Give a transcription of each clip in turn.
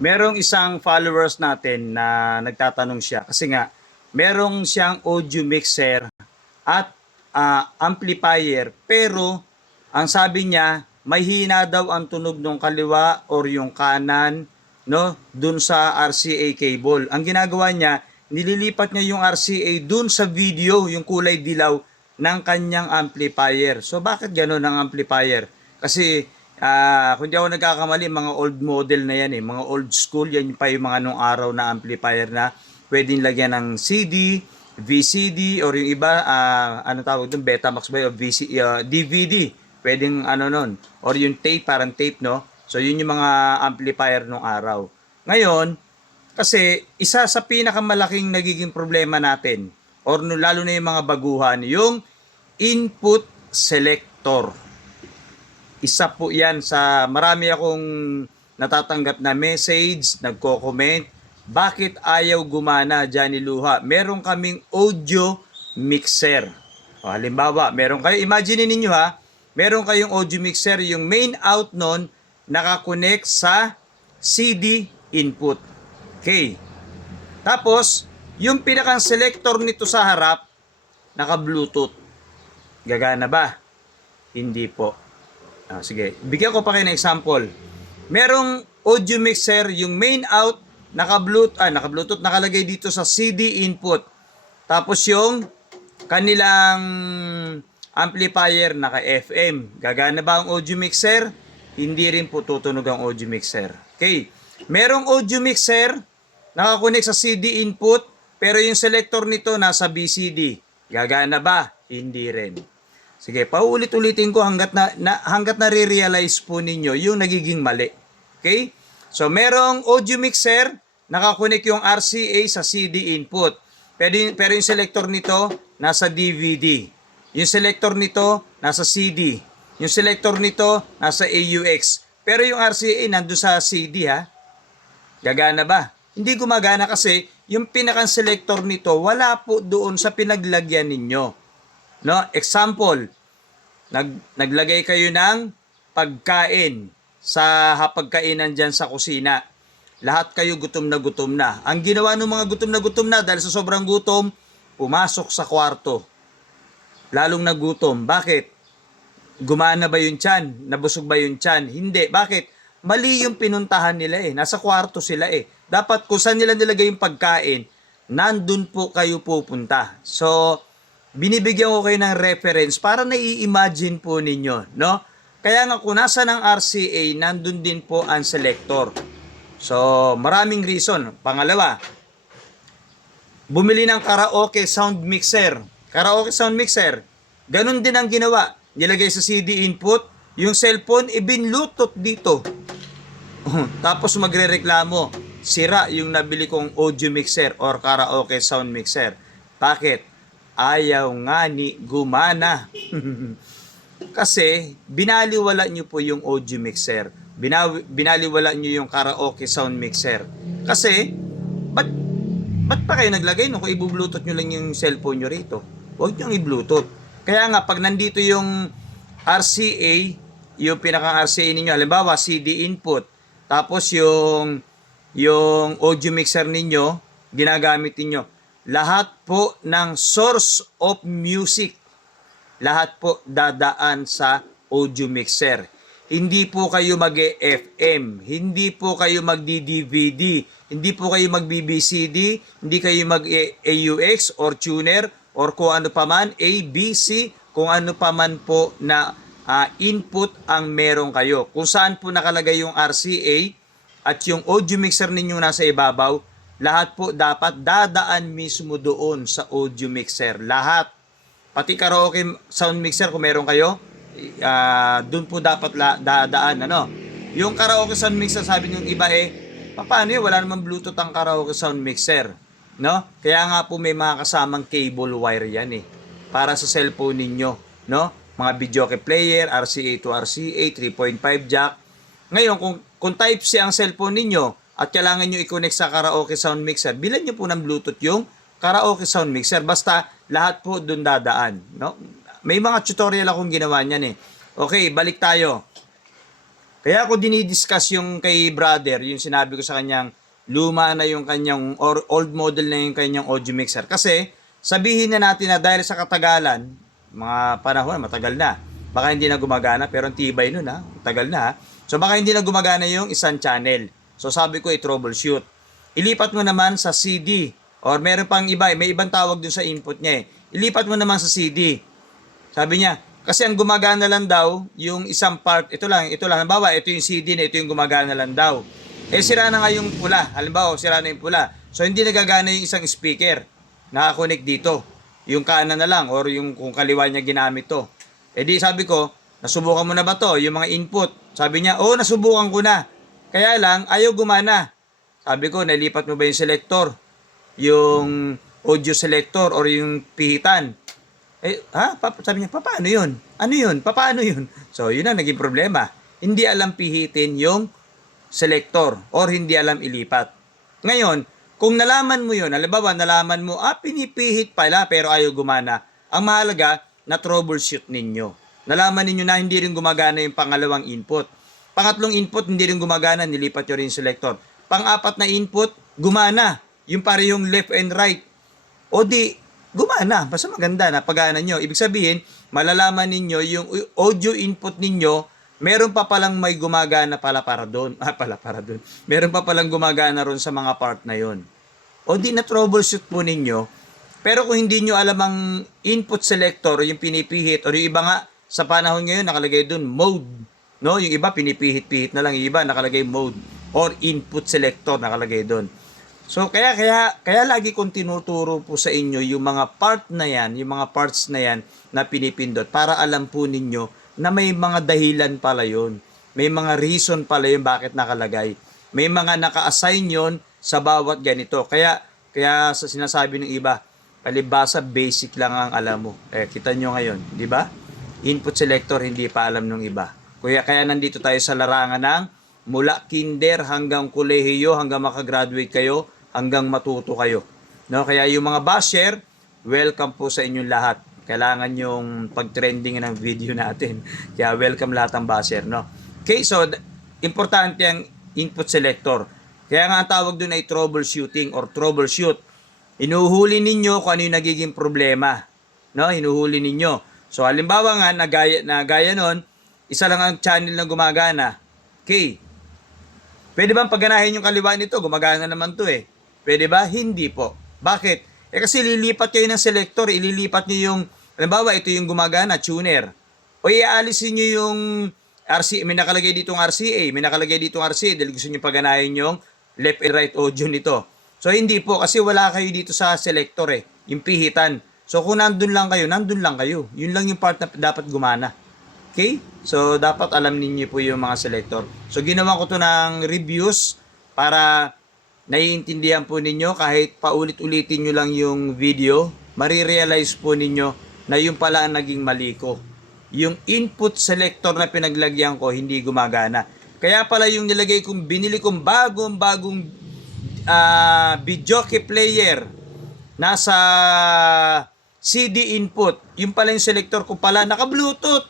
Merong isang followers natin na nagtatanong siya kasi nga merong siyang audio mixer at amplifier pero ang sabi niya may hina daw ang tunog ng kaliwa or yung kanan no dun sa RCA cable. Ang ginagawa niya, nililipat niya yung RCA dun sa video, yung kulay dilaw ng kanyang amplifier. So bakit gano'n ang amplifier? Kasi kung di ako nagkakamali, mga old model na yan mga old school, yan pa yung mga nung araw na amplifier na pwedeng lagyan ng CD, VCD, or yung iba, ano tawag doon, Betamax ba o DVD, pwedeng ano nun, or yung tape, parang tape, no? So yun yung mga amplifier nung araw. Ngayon, kasi isa sa pinakamalaking nagiging problema natin, or lalo na yung mga baguhan, yung input selector. Isa po yan sa marami akong natatanggap na message, nagko-comment, bakit ayaw gumana, Johnny Luha? Meron kaming audio mixer. O, halimbawa, meron kayo, imagine ninyo ha, meron kayong audio mixer, yung main out nun, nakakonect sa CD input. Okay. Tapos, yung pinakang selector nito sa harap, naka-Bluetooth. Gagana ba? Hindi po. Sige, bigyan ko pa kayo ng example. Merong audio mixer, yung main out, naka-Bluetooth, nakalagay dito sa CD input. Tapos yung kanilang amplifier, naka-FM. Gagana ba ang audio mixer? Hindi rin po tutunog ang audio mixer. Okay. Merong audio mixer, nakakonect sa CD input, pero yung selector nito nasa BCD. Gagana ba? Hindi rin. Sige, paulit-ulitin ko hanggat na-realize po ninyo yung nagiging mali. Okay? So, merong audio mixer, nakakonect yung RCA sa CD input. Pero yung selector nito, nasa DVD. Yung selector nito, nasa CD. Yung selector nito, nasa AUX. Pero yung RCA, nandun sa CD, ha? Gagana ba? Hindi gumagana kasi yung pinakang selector nito, wala po doon sa pinaglagyan ninyo. No, example, naglagay kayo ng pagkain sa hapagkainan diyan sa kusina. Lahat kayo gutom na. Ang ginawa ng mga gutom na dahil sa sobrang gutom, pumasok sa kwarto. Lalong nagutom. Bakit? Gumana ba yung tiyan? Nabusog ba yung tiyan? Hindi. Bakit? Mali yung pinuntahan nila Nasa kwarto sila Dapat kung saan nila nilagay yung pagkain, nandun po kayo pupunta. So, binibigyan ko kayo ng reference para nai-imagine po ninyo, no? Kaya nga kung nasa ng RCA, nandun din po ang selector. So, maraming reason. Pangalawa, bumili ng karaoke sound mixer. Karaoke sound mixer, ganun din ang ginawa. Nilagay sa CD input, yung cellphone, ibinlutot dito. Tapos magrereklamo, sira yung nabili kong audio mixer or karaoke sound mixer. Bakit? Ayaw nga ni gumana. Kasi binaliwala nyo po yung audio mixer. Binaliwala nyo yung karaoke sound mixer. Kasi, ba't pa kayo naglagay no? Kung i-bluetooth nyo lang yung cellphone nyo rito. Huwag nyo i-bluetooth. Kaya nga, pag nandito yung RCA, yung pinakang RCA ninyo, halimbawa CD input, tapos yung audio mixer ninyo, ginagamit ninyo, lahat po ng source of music, lahat po dadaan sa audio mixer. Hindi po kayo mag-FM, hindi po kayo mag-DVD, hindi po kayo mag-BBCD, hindi kayo mag-AUX or tuner or kung ano pa man, ABC, kung ano pa man po na input ang meron kayo. Kung saan po nakalagay yung RCA at yung audio mixer ninyo nasa ibabaw, lahat po dapat dadaan mismo doon sa audio mixer. Lahat. Pati karaoke sound mixer kung meron kayo, doon po dapat dadaan. Yung karaoke sound mixer, sabi ng iba paano yun? Wala namang Bluetooth ang karaoke sound mixer. No? Kaya nga po may mga kasamang cable wire yan para sa cellphone ninyo. No? Mga videoke player, RCA to RCA, 3.5 jack. Ngayon, kung Type-C ang cellphone ninyo at kailangan nyo i-connect sa karaoke sound mixer, bilan nyo po ng Bluetooth yung karaoke sound mixer. Basta lahat po doon dadaan. No? May mga tutorial akong ginawa niyan Okay, balik tayo. Kaya ako dinidiscuss yung kay brother, yung sinabi ko sa kanyang luma na yung kanyang or old model na yung kanyang audio mixer. Kasi sabihin na natin na dahil sa katagalan, mga panahon, matagal na. Baka hindi na gumagana, pero ang tibay nun ha, matagal na ha. So baka hindi na gumagana yung isang channel. So sabi ko i-troubleshoot. Ilipat mo naman sa CD or meron pang iba, may ibang tawag dun sa input niya eh. Ilipat mo naman sa CD. Sabi niya, kasi ang gumagana lang daw, yung isang part, ito lang. Halimbawa, ito yung CD na ito yung gumagana lang daw. Eh, sira na nga yung pula. Halimbawa, sira na yung pula. So, hindi nagagana yung isang speaker. Nakakonect dito. Yung kanan na lang or yung kung kaliwa niya ginamit to. Eh di sabi ko, nasubukan mo na ba to? Yung mga input. Sabi niya, oo, nasubukan ko na. Kaya lang, ayaw gumana. Sabi ko, nalipat mo ba yung selector? Yung audio selector or yung pihitan? Eh, sabi niya, paano yun? Ano yun? Paano yun? So, yun ang naging problema. Hindi alam pihitin yung selector or hindi alam ilipat. Ngayon, kung nalaman mo yun, halimbawa, nalaman mo, pinipihit pala pero ayaw gumana. Ang mahalaga, na troubleshoot ninyo. Nalaman ninyo na hindi rin gumagana yung pangalawang input. Pangatlong input, hindi rin gumagana, nilipat nyo rin yung selector. Pang-apat na input, gumana. Yung parehong left and right. O di, gumana. Basta maganda na pagana nyo. Ibig sabihin, malalaman ninyo yung audio input ninyo, meron pa palang may gumagana pala para doon. Para doon. Meron pa palang gumagana ron sa mga part na yon. O di na troubleshoot po ninyo. Pero kung hindi nyo alam ang input selector, yung pinipihit, o yung iba nga, sa panahon ngayon, nakalagay doon, mode. No? Yung iba, pinipihit-pihit na lang. Yung iba, nakalagay mode. Or input selector, nakalagay doon. So, kaya lagi kong tinuturo po sa inyo yung mga part na yan, yung mga parts na yan na pinipindot para alam po ninyo na may mga dahilan pala yun. May mga reason pala yun bakit nakalagay. May mga naka-assign yun sa bawat ganito. Kaya sa sinasabi ng iba, palibasa basic lang ang alam mo. Kita nyo ngayon, di ba? Input selector, hindi pa alam ng iba. Kaya nandito tayo sa larangan ng mula kinder hanggang kolehiyo, hanggang makagraduate kayo, hanggang matuto kayo. No? Kaya yung mga basher, welcome po sa inyong lahat. Kailangan yung pag-trending ng video natin. Kaya welcome lahat ng basher. No? Okay, so importante ang input selector. Kaya nga ang tawag doon ay troubleshooting or troubleshoot. Hinuhuli ninyo kung ano yung nagiging problema. No? Hinuhuli ninyo. So, halimbawa nga, gaya nun, isa lang ang channel na gumagana. Okay. Pwede bang pagganahin yung kaliwa nito? Gumagana naman to eh. Pwede ba? Hindi po. Bakit? Kasi lilipat kayo ng selector. Ililipat nyo yung, halimbawa, ito yung gumagana, tuner. O ialisin nyo yung RCA. May nakalagay ditong RCA. May nakalagay ditong RCA dahil gusto nyo pagganahin yung left and right audio nito. So, hindi po. Kasi wala kayo dito sa selector eh. Yung pihitan. So, kung nandun lang kayo, nandun lang kayo. Yun lang yung part na dapat gumana. Okay? So, dapat alam ninyo po yung mga selector. So, ginawa ko to ng reviews para naiintindihan po ninyo kahit paulit-ulitin nyo lang yung video, marirealize po ninyo na yung pala ang naging mali ko. Yung input selector na pinaglagyan ko, hindi gumagana. Kaya pala yung nilagay kong, binili kong bagong videoke player nasa CD input, yung pala yung selector ko pala naka-bluetooth.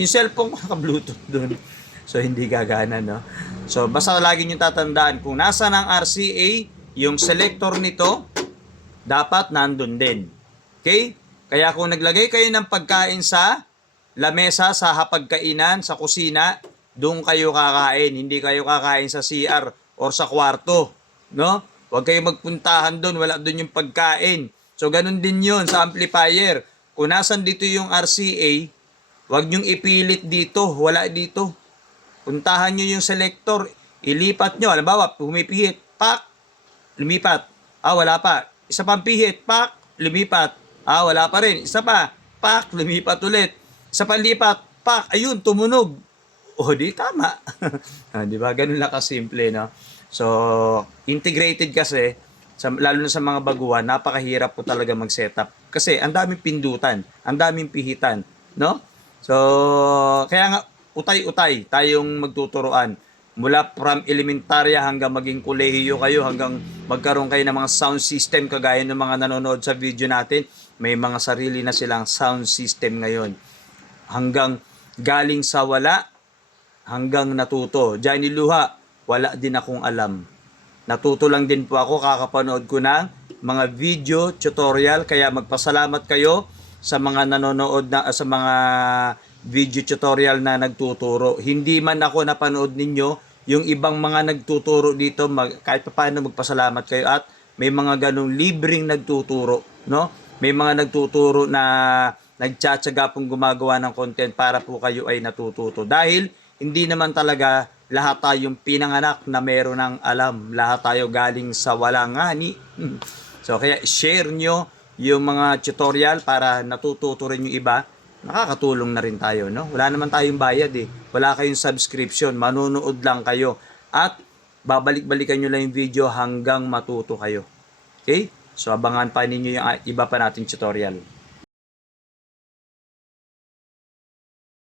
Yung cellphone ko naka-bluetooth doon. So hindi gagana, no? So basta lagi niyo tatandaan kung nasa ng RCA yung selector nito, dapat nandun din. Okay? Kaya kung naglagay kayo ng pagkain sa lamesa, sa hapagkainan, sa kusina, doon kayo kakain, hindi kayo kakain sa CR or sa kwarto. No? Huwag kayong magpuntahan doon, wala doon yung pagkain. So, ganun din yun sa amplifier. Kung nasan dito yung RCA, huwag nyong ipilit dito, wala dito. Puntahan nyo yung selector, ilipat nyo. Halimbawa, pumipihit, pak, lumipat. Wala pa. Isa pang pihit, pak, lumipat. Wala pa rin. Isa pa, pak, lumipat ulit. Isa pang lipat, pak, ayun, tumunog. Di tama. Di ba? Ganun lang kasimple, no? So, integrated kasi, lalo na sa mga baguhan, napakahirap po talaga mag-setup. Kasi, ang daming pindutan, ang daming pihitan, no? So, kaya nga, utay-utay tayong magtuturuan. Mula from elementarya hanggang maging kolehiyo kayo, hanggang magkaroon kayo ng mga sound system, kagaya ng mga nanonood sa video natin, may mga sarili na silang sound system ngayon. Hanggang galing sa wala, hanggang natuto. Johnny Luha, wala din akong alam. Natuto lang din po ako, kakapanood ko ng mga video tutorial, kaya magpasalamat kayo sa mga nanonood na sa mga video tutorial na nagtuturo. Hindi man ako napanood ninyo, yung ibang mga nagtuturo dito, kahit paano magpasalamat kayo at may mga ganong libreng nagtuturo, no? May mga nagtuturo na nagtsatsaga pong gumagawa ng content para po kayo ay natututo. Dahil hindi naman talaga lahat tayong pinanganak na meron ng alam. Lahat tayo galing sa walang ngani. So kaya share nyo yung mga tutorial para natututo rin yung iba. Nakakatulong na rin tayo, no? Wala naman tayong bayad eh. Wala kayong subscription. Manunood lang kayo. At babalik-balikan nyo lang yung video hanggang matuto kayo. Okay? So abangan pa ninyo yung iba pa nating tutorial.